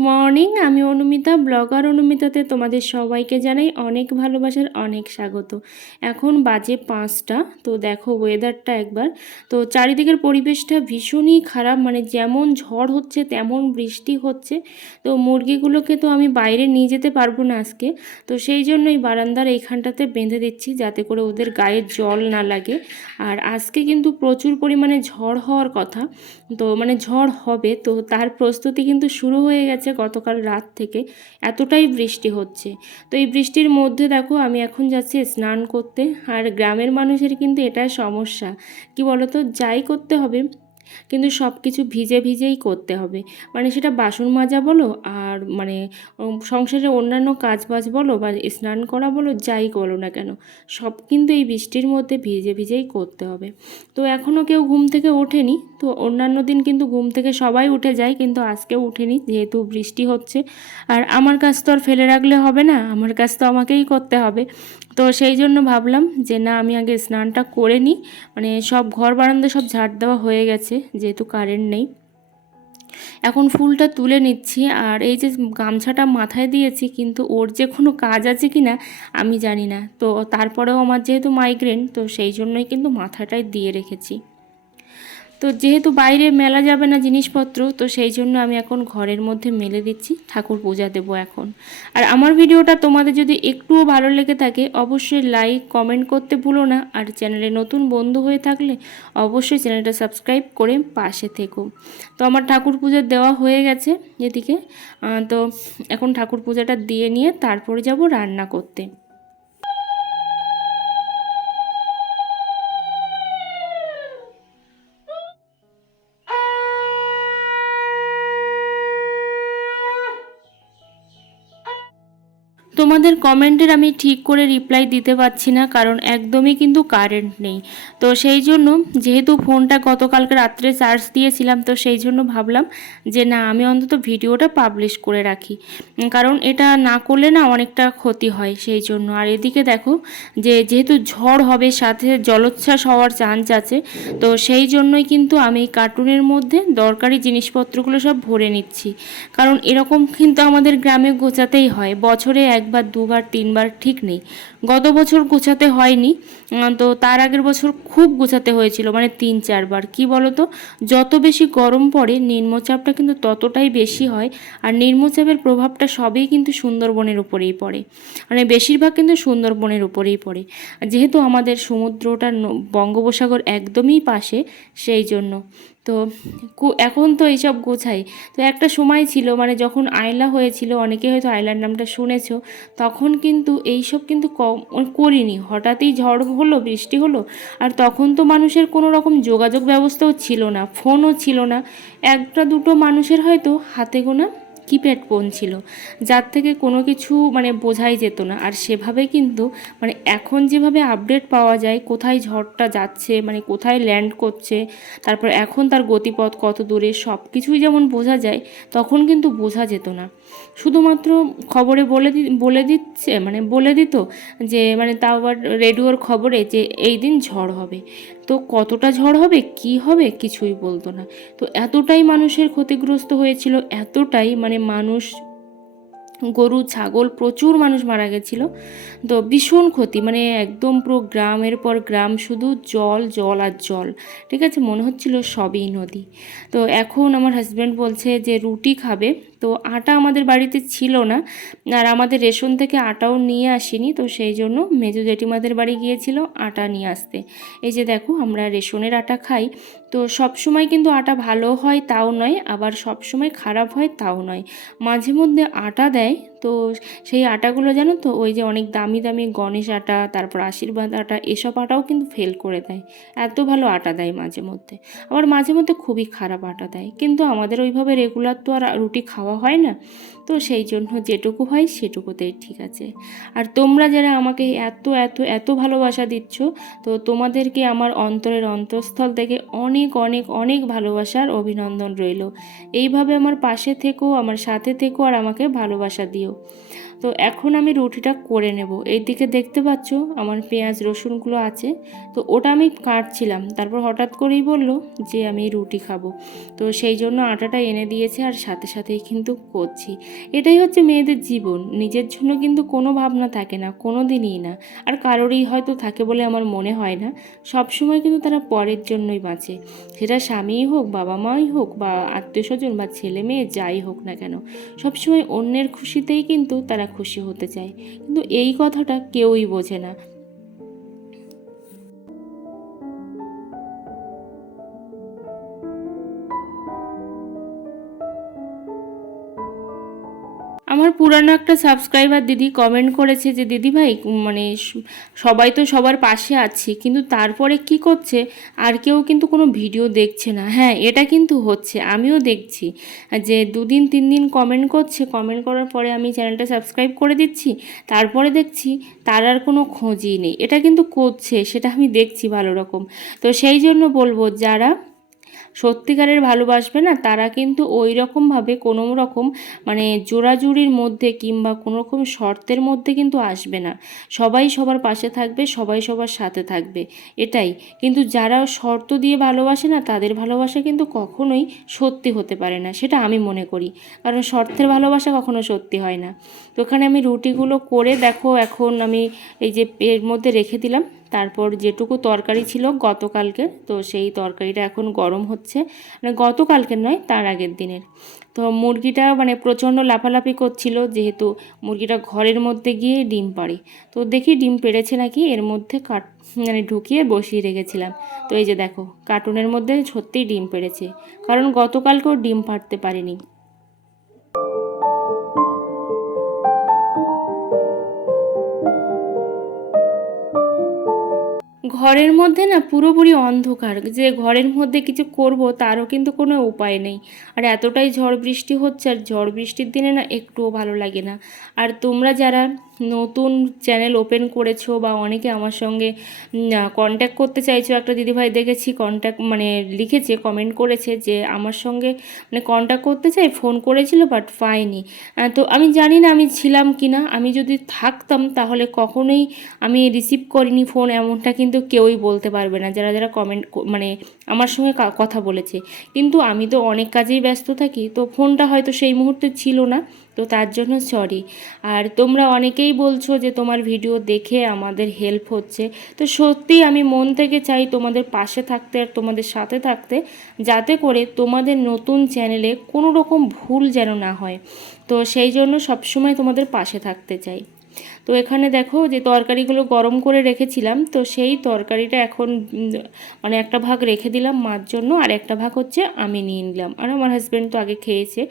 Good morning আমি Anumita, blogger অনুমিতাতে তোমাদের সবাইকে জানাই অনেক ভালোবাসার অনেক স্বাগত। এখন বাজে পাঁচটা, তো দেখো ওয়েদারটা একবার। তো চারিদিকের পরিবেশটা ভীষণই খারাপ মানে যেমন ঝড় হচ্ছে, তেমন বৃষ্টি হচ্ছে। তো মুরগিগুলোকে তো আমি বাইরে নিয়ে যেতে পারব না আজকে। তো সেই জন্য এই বারান্দার এইখানটাতে বেঁধে দিচ্ছি, যাতে করে ওদের গায়ে জল না লাগে। আর আজকে কিন্তু প্রচুর পরিমাণে ঝড় হওয়ার কথা। তো মানে ঝড় হবে, তো তার প্রস্তুতি কিন্তু শুরু হয়ে গেছে গতকাল রাত থেকে এতটাই বৃষ্টি হচ্ছে। তো এই বৃষ্টির মধ্যে দেখো আমি এখন যাচ্ছি স্নান করতে। আর গ্রামের মানুষের কিন্তু এটা সমস্যা। কি বলতো? যাই করতে হবে কিন্তু সব কিছু ভিজে ভিজেই করতে হবে। মানে সেটা বাসন মাজা বলো আর মানে সংসারে অন্যান্য কাজ বাজ বলো বা স্নান করা বলো, যাই বলো না কেন, সব কিন্তু এই বৃষ্টির মধ্যে ভিজে ভিজেই করতে হবে। তো এখনও কেউ ঘুম থেকে ওঠেনি, তো অন্যান্য দিন কিন্তু ঘুম থেকে সবাই উঠে যায়, কিন্তু আজকেও উঠেনি যেহেতু বৃষ্টি হচ্ছে। আর আমার কাজ তো আর ফেলে রাখলে হবে না, আমার কাজ তো আমাকেই করতে হবে। তো সেই জন্য ভাবলাম যে না, আমি আগে স্নানটা করে নিই। মানে সব ঘর বারান্দা সব ঝাড় দেওয়া হয়ে গেছে, যেহেতু কারেন্ট নেই। এখন ফুলটা তুলে নিচ্ছি আর এই যে গামছাটা মাথায় দিয়েছি, কিন্তু ওর যে কোনো কাজ আছে কি না, আমি জানি না। তো তারপরেও আমার যেহেতু মাইগ্রেন তো সেই জন্যই কিন্তু মাথাটাই দিয়ে রেখেছি। তো যেহেতু বাইরে মেলা যাবে না জিনিসপত্র, তো সেই জন্য আমি এখন ঘরের মধ্যে মেলে দিচ্ছি, ঠাকুর পূজা দেব এখন। আর আমার ভিডিওটা তোমাদের যদি একটুও ভালো লেগে থাকে, অবশ্যই লাইক কমেন্ট করতে ভুলো না। আর চ্যানেলে নতুন বন্ধু হয়ে থাকলে অবশ্যই চ্যানেলটা সাবস্ক্রাইব করে পাশে থেকো। তো আমার ঠাকুর পূজা দেওয়া হয়ে গেছে এদিকে। তো এখন ঠাকুর পূজাটা দিয়ে নিয়ে তারপরে যাব রান্না করতে। তোমাদের কমেন্টের আমি ঠিক করে রিপ্লাই দিতে পারছি না, কারণ একদমই কিন্তু কারেন্ট নেই। তো সেই জন্য যেহেতু ফোনটা গতকালকে রাত্রে চার্জ দিয়েছিলাম, তো সেই জন্য ভাবলাম যে না, আমি অন্তত ভিডিওটা পাবলিশ করে রাখি। কারণ এটা না করলে না অনেকটা ক্ষতি হয় সেই জন্য। আর এদিকে দেখো যে যেহেতু ঝড় হবে, সাথে জলোচ্ছ্বাস হওয়ার চান্স আছে, তো সেই জন্যই কিন্তু আমি কার্টুনের মধ্যে দরকারি জিনিসপত্রগুলো সব ভরে নিচ্ছি। কারণ এরকম কিন্তু আমাদের গ্রামে গোছাতেই হয়। বছরে একবার, দুবার, তিনবার ঠিক নেই। গত বছর গোছাতে হয়নি তো তার আগের বছর খুব গোছাতে হয়েছিল মানে তিন, চারবার। কি বলতো? যত বেশি গরম পড়ে, নিম্নচাপটা কিন্তু ততটাই বেশি হয়, আর নিম্নচাপের প্রভাবটা সবই কিন্তু সুন্দরবনের উপরেই পড়ে। মানে বেশিরভাগ কিন্তু সুন্দরবনের উপরেই পড়ে। যেহেতু আমাদের সমুদ্রটা বঙ্গোপসাগর একদমই পাশে, সেই জন্য। তো এখন তো এইসব গোছাই। তো একটা সময় ছিল মানে যখন আয়লা হয়েছিল, অনেকে হয়তো আয়লার নামটা শুনেছ, তখন কিন্তু এইসব কিন্তু কম করিনি। হঠাৎই ঝড় হলো, বৃষ্টি হলো, আর তখন তো মানুষের কোনো রকম যোগাযোগ ব্যবস্থাও ছিল না, ফোনও ছিল না। একটা দুটো মানুষের হয়তো হাতে গোনা কিপ্যাড ফোন ছিল? যার থেকে কোনো কিছু মানে বোঝাই যেত না। আর সেভাবে কিন্তু মানে এখন যেভাবে আপডেট পাওয়া যায়, কোথায় ঝড়টা যাচ্ছে মানে কোথায় ল্যান্ড করছে, তারপর এখন তার গতিপথ কত দূরে সব কিছুই যেমন বোঝা যায়, তখন কিন্তু বোঝা যেত না। শুধুমাত্র খবরে বলে বলে দিচ্ছে মানে বলে দিত যে মানে তাও আবার রেডিওর খবরে যে, এই দিন ঝড় হবে। তো কতটা ঝড় হবে, কি হবে কিছুই বলতো না। তো এতটাই মানুষের ক্ষতিগ্রস্ত হয়েছিল, এতটাই মানে মানুষ, গরু, ছাগল, প্রচুর মানুষ মারা গেছিল। তো ভীষণ ক্ষতি মানে একদম পুরো গ্রামের পর গ্রাম শুধু জল জল আর জল, ঠিক আছে? মনে হচ্ছিল সবই নদী। তো এখন আমার হাজব্যান্ড বলছে যে রুটি খাবে তো আটা আমাদের বাড়িতে ছিল না। আর আমাদের রেশন থেকে আটাও নিয়ে আসিনি, তো সেই জন্য মেজো জেঠিমাদের বাড়ি গিয়েছিল আটা নিয়ে আসতে। এই যে দেখো, আমরা রেশনের আটা খাই। তো সব সময় কিন্তু আটা ভালো হয় তাও নয়, আবার সব সময় খারাপ হয় তাও নয়। মাঝে মধ্যে আটা দেয়, তো সেই আটাগুলো জানো তো, ওই যে অনেক দামি দামি গণেশ আটা, তারপর আশীর্বাদ আটা, এসব আটাও কিন্তু ফেল করে দেয়। এত ভালো আটা দেয় মাঝে মধ্যে। আবার মাঝে মধ্যে খুবই খারাপ আটা দেয়। কিন্তু আমাদের ওইভাবে রেগুলার তো আর রুটি খাওয়া হয় না? তো সেই জন্য যেটুকু হয় সেটুকুতেই ঠিক আছে। আর তোমরা যারা আমাকে এত এত এত ভালোবাসা দিচ্ছ, তো তোমাদেরকে আমার অন্তরের অন্তঃস্থল থেকে অনেক অনেক অনেক ভালোবাসার অভিনন্দন রইল। এইভাবে আমার পাশে থেকো, আমার সাথে থেকো আর আমাকে ভালোবাসা দিও। তো এখন আমি রুটিটা করে নেব। এইদিকে দেখতে পাচ্ছ আমার পেঁয়াজ, রসুনগুলো আছে। তো ওটা আমি কাটছিলাম। তারপর হঠাৎ করেই বলল যে আমি রুটি খাব। তো সেই জন্য আটাটা এনে দিয়েছে আর সাথে সাথেই কিন্তু করছি। এটাই হচ্ছে মেয়েদের জীবন। নিজের জন্য কিন্তু কোনো ভাবনা থাকে না কোনো দিনই না। আর কারোরই হয়তো থাকে বলে আমার মনে হয় না। সব সময় কিন্তু তারা পরের জন্যই বাঁচে। সেটা স্বামীই হোক, বাবা মাই হোক বা আত্মীয় স্বজন বা ছেলে মেয়ে যাই হোক না কেন, সবসময় অন্যের খুশিতেই কিন্তু তারা খুশি হতে চায়। কিন্তু এই কথাটা কেউই বোঝে না। আমার পুরানো একটা সাবস্ক্রাইবার দিদি কমেন্ট করেছে যে, দিদি ভাই মানে সবাই তো সবার পাশে আছি, কিন্তু তারপরে কি করছে? আর কেউ কিন্তু কোনো ভিডিও দেখছে না। হ্যাঁ এটা কিন্তু হচ্ছে, আমিও দেখছি। যে, দুদিন তিন দিন কমেন্ট করছে কমেন্ট করার পরে আমি চ্যানেলটা সাবস্ক্রাইব করে দিচ্ছি, তারপরে দেখছি তার আর কোনো খোঁজই নেই। এটা কিন্তু করছে, সেটা আমি দেখছি ভালো রকম। তো সেই জন্য বলব, যারা সত্যিকারের ভালোবাসবে না, তারা কিন্তু ওই রকমভাবে কোনো রকম মানে জোড়াজুড়ির মধ্যে কিংবা কোনো রকম শর্তের মধ্যে কিন্তু আসবে না। সবাই সবার পাশে থাকবে, সবাই সবার সাথে থাকবে, এটাই। কিন্তু যারা শর্ত দিয়ে ভালোবাসে না, তাদের ভালোবাসা কিন্তু কখনোই সত্যি হতে পারে না, সেটা আমি মনে করি। কারণ শর্তের ভালোবাসা কখনো সত্যি হয় না। তো ওখানে আমি রুটিগুলো করে দেখো, এখন আমি এই যে এর মধ্যে রেখে দিলাম। তারপর যেটুকু তরকারি ছিল গতকালকে, তো সেই তরকারিটা এখন গরম হচ্ছে। মানে গতকালকের নয়, তার আগের দিনের। তো মুরগিটা মানে প্রচণ্ড লাফালাফি করছিল, যেহেতু মুরগিটা ঘরের মধ্যে গিয়ে ডিম পাড়ে। তো দেখি ডিম পেড়েছে নাকি, এর মধ্যে কাট মানে ঢুকিয়ে বসিয়ে রেখেছিলাম। তো এই যে দেখো কার্টুনের মধ্যে সত্যিই ডিম পেড়েছে। কারণ গতকালকেও ডিম পাড়তে পারিনি। ঘরের মধ্যে না পুরোপুরি অন্ধকার। যে ঘরের মধ্যে কিছু করব তারও কিন্তু কোনো উপায় নেই। আর এতটাই ঝড় বৃষ্টি হচ্ছে, আর ঝড় বৃষ্টির দিনে না একটুও ভালো লাগে না। আর তোমরা যারা নতুন চ্যানেল ওপেন করেছ বা অনেকে আমার সঙ্গে কন্ট্যাক্ট করতে চাইছো, একটা দিদিভাই দেখেছি কন্ট্যাক্ট মানে লিখেছে কমেন্ট করেছে যে আমার সঙ্গে মানে কন্ট্যাক্ট করতে চাই ফোন করেছিল বাট পাইনি। তো আমি জানি না আমি ছিলাম কি না আমি যদি থাকতাম তাহলে কখনোই আমি রিসিভ করিনি ফোন এমনটা কিন্তু কেউই বলতে পারবে না, যারা যারা কমেন্ট মানে আমার সঙ্গে কথা বলেছে। কিন্তু আমি তো অনেক কাজেই ব্যস্ত থাকি, তো ফোনটা হয়তো সেই মুহূর্তে ছিল না। তো তার জন্য সরি আর তোমরা অনেকেই বলছো যে তোমার ভিডিও দেখে আমাদের হেল্প হচ্ছে। তো সত্যি আমি মন থেকে চাই তোমাদের পাশে থাকতে আর তোমাদের সাথে থাকতে, যাতে করে তোমাদের নতুন চ্যানেলে কোনো রকম ভুল যেন না হয়। তো সেই জন্য সবসময় তোমাদের পাশে থাকতে চাই। তো এখানে দেখো যে তরকারিগুলো গরম করে রেখেছিলাম, তো সেই তরকারিটা এখন মানে একটা ভাগ রেখে দিলাম মার জন্য আর একটা ভাগ হচ্ছে আমি নিয়ে নিলাম। আর আমার হাজব্যান্ড তো আগে খেয়েছে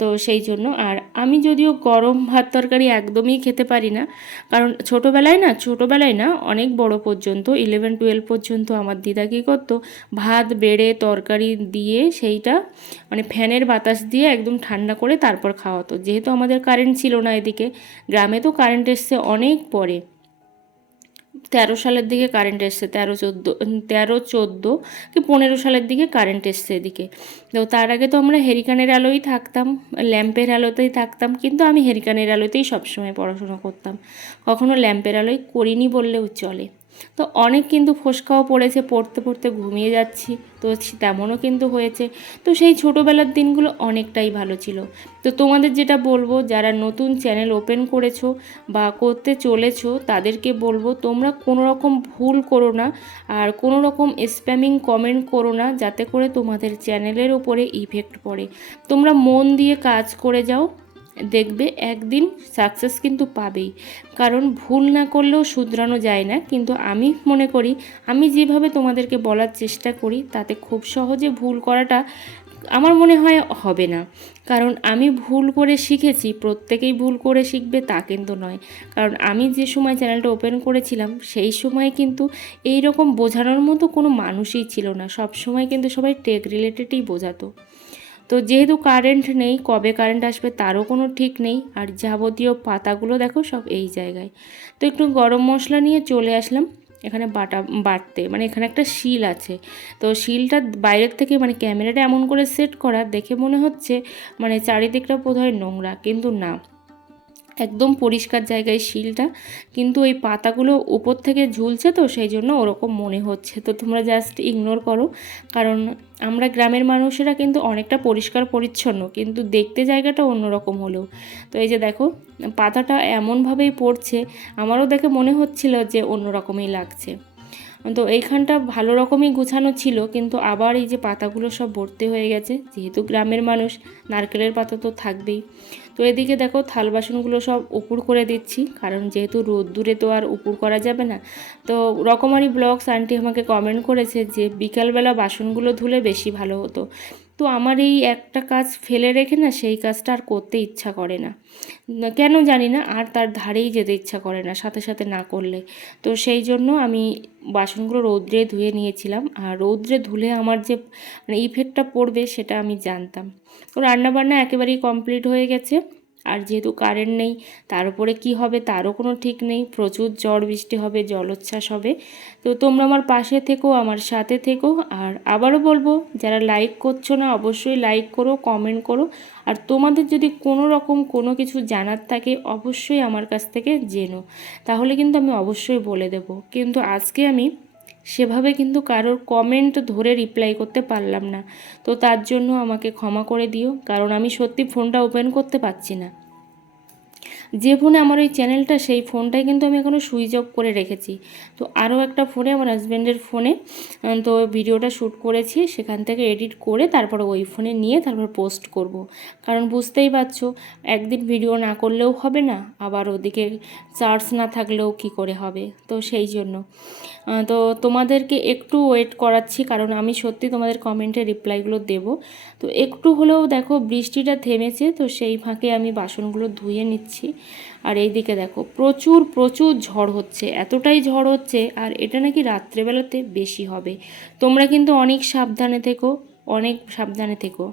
তো সেই জন্য। আর আমি যদিও গরম ভাত তরকারি একদমই খেতে পারি না, কারণ ছোটোবেলায় না ছোটোবেলায় না অনেক বড় পর্যন্ত ইলেভেন টুয়েলভ পর্যন্ত আমার দিদা কী করতো, ভাত, বেড়ে, তরকারি দিয়ে সেইটা মানে ফ্যানের বাতাস দিয়ে একদম ঠান্ডা করে তারপর খাওয়াতো। যেহেতু আমাদের কারেন্ট ছিল না এদিকে, গ্রামে তো কারেন্ট এসছে অনেক পরে। তেরো সালের দিকে কারেন্ট এসছে, তেরো চোদ্দ তেরো, চোদ্দ কি পনেরো সালের দিকে কারেন্ট এসছে এদিকে। তো তার আগে তো আমরা হেরিকানের আলোই থাকতাম ল্যাম্পের আলোতেই থাকতাম, কিন্তু আমি হেরিকানের আলোতেই সবসময় পড়াশোনা করতাম। কখনো ল্যাম্পের আলোয় করিনি বললেও চলে। তো অনেক কিন্তু ফোসকাও পড়েছে, পড়তে পড়তে ঘুমিয়ে যাচ্ছি। তো তেমনও কিন্তু হয়েছে। তো সেই ছোটোবেলার দিনগুলো অনেকটাই ভালো ছিল। তো তোমাদের যেটা বলব, যারা নতুন চ্যানেল ওপেন করেছ বা করতে চলেছো, তাদেরকে বলব, তোমরা কোনো রকম ভুল করো না আর কোনো রকম স্প্যামিং কমেন্ট করো না, যাতে করে তোমাদের চ্যানেলের ওপরে ইফেক্ট পড়ে। তোমরা মন দিয়ে কাজ করে যাও দেখবে একদিন সাকসেস কিন্তু পাবেই। কারণ ভুল না করলেও শুধরানো যায় না, কিন্তু আমি মনে করি, আমি যেভাবে তোমাদেরকে বলার চেষ্টা করি, তাতে খুব সহজে ভুল করাটা আমার মনে হয় হবে না। কারণ আমি ভুল করে শিখেছি, প্রত্যেকেই ভুল করে শিখবে তা কিন্তু নয়। কারণ আমি যে সময় চ্যানেলটা ওপেন করেছিলাম, সেই সময় কিন্তু এই রকম বোঝানোর মতো কোনো মানুষই ছিল না। সব সময় কিন্তু সবাই টেক রিলেটেডই বোঝাতো। তো যেহেতু কারেন্ট নেই, কবে কারেন্ট আসবে তারও কোনো ঠিক নেই। আর যাবতীয় পাতাগুলো দেখো সব এই জায়গায়। তো একটু গরম মশলা নিয়ে চলে আসলাম। এখানে বাটা, বাটতে মানে এখানে একটা শিল আছে। তো শিলটা বাইরের থেকে মানে ক্যামেরাটা এমন করে সেট করা, দেখে মনে হচ্ছে মানে চারিদিকটা বোধহয় নোংরা, কিন্তু না। একদম পরিষ্কার জায়গায় শিলটা, কিন্তু ওই পাতাগুলো উপর থেকে ঝুলছে তো, সেই জন্য ওরকম মনে হচ্ছে। তো তোমরা জাস্ট ইগনোর করো, কারণ আমরা গ্রামের মানুষেরা কিন্তু অনেকটা পরিষ্কার পরিচ্ছন্ন, কিন্তু দেখতে জায়গাটা অন্যরকম হলেও। তো এই যে দেখো, পাতাটা এমনভাবেই পড়ছে, আমারও দেখে মনে হচ্ছিল যে অন্যরকমই লাগছে। তো এইখানটা ভালো রকমই গুছানো ছিল, কিন্তু আবার এই যে পাতাগুলো সব ভর্তি হয়ে গেছে, যেহেতু গ্রামের মানুষ, নারকেলের পাতা তো থাকবেই। তো এদিকে দেখো থাল বাসনগুলো সব উপুর করে দিচ্ছি, কারণ যেহেতু রোদ্দুরে তো আর উপুর করা যাবে না। তো রকমারি ব্লগস আন্টি আমাকে কমেন্ট করেছে যে বিকালবেলা বাসনগুলো ধুলে বেশি ভালো হতো। তো আমার এই একটা কাজ ফেলে রেখে না সেই কাজটা আর করতে ইচ্ছা করে না। কেন জানি না, আর তার ধারেই যেতে ইচ্ছা করে না, সাথে সাথে না করলে। তো সেই জন্য আমি বাসনগুলো রৌদ্রে ধুয়ে নিয়েছিলাম, আর রৌদ্রে ধুলে আমার যে মানে ইফেক্টটা পড়বে সেটা আমি জানতাম। তো রান্নাবান্না একেবারেই কমপ্লিট হয়ে গেছে। আর যেহেতু কারেন্ট নেই, তার উপরে কি হবে তারও কোনো ঠিক নেই। প্রচুর ঝড় বৃষ্টি হবে, জলোচ্ছ্বাস হবে। তো তোমরা আমার পাশে থেকো, আমার সাথে থেকো। আর আবারও বলব, যারা লাইক করছ না, অবশ্যই লাইক করো কমেন্ট করো। আর তোমাদের যদি কোনো রকম কোনো কিছু জানার থাকে, অবশ্যই আমার কাছ থেকে জেনো। তাহলে কিন্তু আমি অবশ্যই বলে দেব। কিন্তু আজকে আমি সেভাবে কিন্তু কারোর কমেন্ট ধরে রিপ্লাই করতে পারলাম না। তো তার জন্য আমাকে ক্ষমা করে দিও, কারণ আমি সত্যি ফোনটা ওপেন করতে পারছি না। যে ফোনে আমার ওই চ্যানেলটা, সেই ফোনটাই কিন্তু আমি এখনও সুইচ অফ করে রেখেছি। তো আরও একটা ফোনে, আমার হাজব্যান্ডের ফোনে তো ভিডিওটা শ্যুট করেছি, সেখান থেকে এডিট করে তারপর ওই ফোনে নিয়ে তারপর পোস্ট করব। কারণ বুঝতেই পারছ, একদিন ভিডিও না করলেও হবে না, আবার ওদিকে চার্জ না থাকলেও কি করে হবে? তো সেই জন্য। তো তোমাদেরকে একটু ওয়েট করাচ্ছি, কারণ আমি সত্যি তোমাদের কমেন্টে রিপ্লাইগুলো দেব। তো একটু হলেও দেখো, বৃষ্টিটা থেমেছে, তো সেই ফাঁকে আমি বাসনগুলো ধুয়ে নিচ্ছি। আর এই দিকে দেখো, প্রচুর প্রচুর ঝড় হচ্ছে। এতটাই ঝড় হচ্ছে, আর এটা নাকি রাত্রেবেলাতে বেশি হবে। তোমরা কিন্তু অনেক সাবধানে থেকো, অনেক সাবধানে থেকো।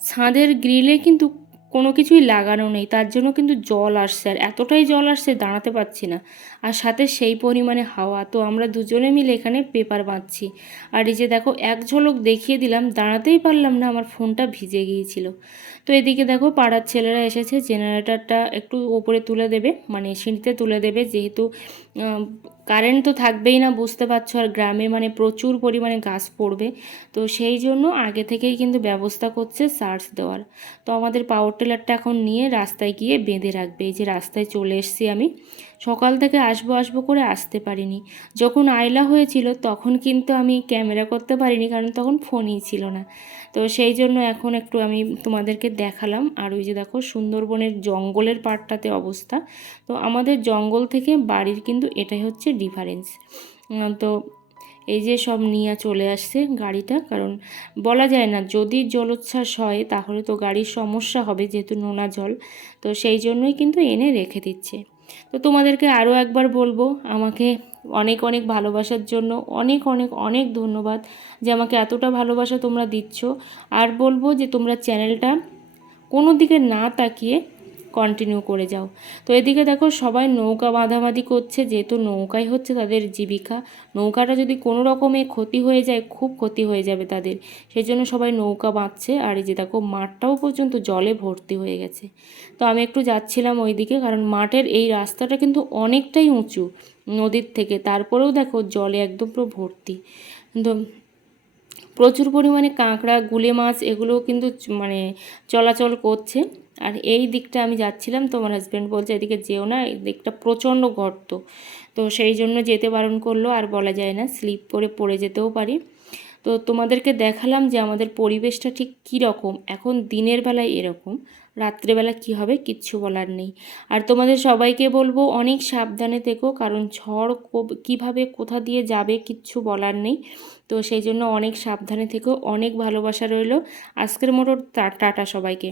ছাদের গ্রিলে কিন্তু কোনো কিছুই লাগানো নেই, তার জন্য কিন্তু জল আসছে। আর এতটাই জল আসছে, দাঁড়াতে পারছি না। আর সাথে সেই পরিমাণে হাওয়া। তো আমরা দুজনে মিলে এখানে পেপার বাঁধছি। আর এই যে দেখো, এক ঝলক দেখিয়ে দিলাম, দাঁড়াতেই পারলাম না, আমার ফোনটা ভিজে গিয়েছিল। তো এদিকে দেখো, পাড়ার ছেলেরা এসেছে জেনারেটারটা একটু ওপরে তুলে দেবে মানে সিঁড়িতে তুলে দেবে, যেহেতু কারেন্ট তো থাকবেই না, বুঝতে পারছ, আর গ্রামে মানে প্রচুর পরিমাণে গাছ পড়বে। তো সেই জন্য আগে থেকেই কিন্তু ব্যবস্থা করছে চার্জ দেওয়ার। তো আমাদের পাওয়ার টিলারটা এখন নিয়ে রাস্তায় গিয়ে বেঁধে রাখবে। এই যে রাস্তায় চলে এসেছি আমি। সকাল থেকে আসব আসব করে আসতে পারিনি। যখন আয়লা হয়েছিল তখন কিন্তু আমি ক্যামেরা করতে পারিনি, কারণ তখন ফোনই ছিল না। তো সেই জন্য এখন একটু আমি তোমাদেরকে দেখালাম। আর ওই যে দেখো, সুন্দরবনের জঙ্গলের পাড়টাতে অবস্থা। তো আমাদের জঙ্গল থেকে বাড়ির কিন্তু এটাই হচ্ছে ডিফারেন্স তো এই যে সব নিয়ে চলে আসছে গাড়িটা, কারণ বলা যায় না, যদি জলোচ্ছ্বাস হয় তাহলে তো গাড়ির সমস্যা হবে যেহেতু নোনা জল। তো সেই জন্যই কিন্তু এনে রেখে দিচ্ছে। তো তোমাদেরকে আরও একবার বলব, আমাকে অনেক অনেক ভালোবাসার জন্য অনেক অনেক অনেক ধন্যবাদ যে আমাকে এতটা ভালোবাসা তোমরা দিচ্ছ। আর বলব যে তোমরা চ্যানেলটা কোনো দিকে না তাকিয়ে কন্টিনিউ করে যাও। তো এদিকে দেখো সবাই নৌকা বাঁধাবাঁধি করছে, যেহেতু নৌকাই হচ্ছে তাদের জীবিকা, নৌকাটা যদি কোনো রকমে ক্ষতি হয়ে যায়, খুব ক্ষতি হয়ে যাবে তাদের। সেই জন্য সবাই নৌকা বাঁধছে, আর এই যে দেখো মাঠটাও পর্যন্ত জলে ভর্তি হয়ে গেছে। তো আমি একটু যাচ্ছিলাম ওইদিকে, কারণ মাঠের এই রাস্তাটা কিন্তু অনেকটাই উঁচু নদীর থেকে, তারপরেও দেখো জলে একদম পুরো ভর্তি। কিন্তু প্রচুর পরিমাণে কাঁকড়া, গুলে মাছ এগুলোও কিন্তু মানে চলাচল করছে। আর এই দিকটা আমি যাচ্ছিলাম তো আমার হাজব্যান্ড বলছে এদিকে যেও না, এই দিকটা প্রচণ্ড গর্ত। তো সেই জন্য যেতে বারণ করল, আর বলা যায় না স্লিপ করে পড়ে যেতেও পারি। তো তোমাদেরকে দেখালাম যে আমাদের পরিবেশটা ঠিক কী রকম এখন দিনের বেলায় এরকম রাত্রেবেলা কি হবে কিচ্ছু বলার নেই। আর তোমাদের সবাইকে বলব, অনেক সাবধানে থেকো, কারণ ঝড় কীভাবে, কোথা দিয়ে যাবে কিচ্ছু বলার নেই। তো সেই জন্য অনেক সাবধানে থেকেও অনেক ভালোবাসা রইল। আজকের মতো টা- টাটা সবাইকে।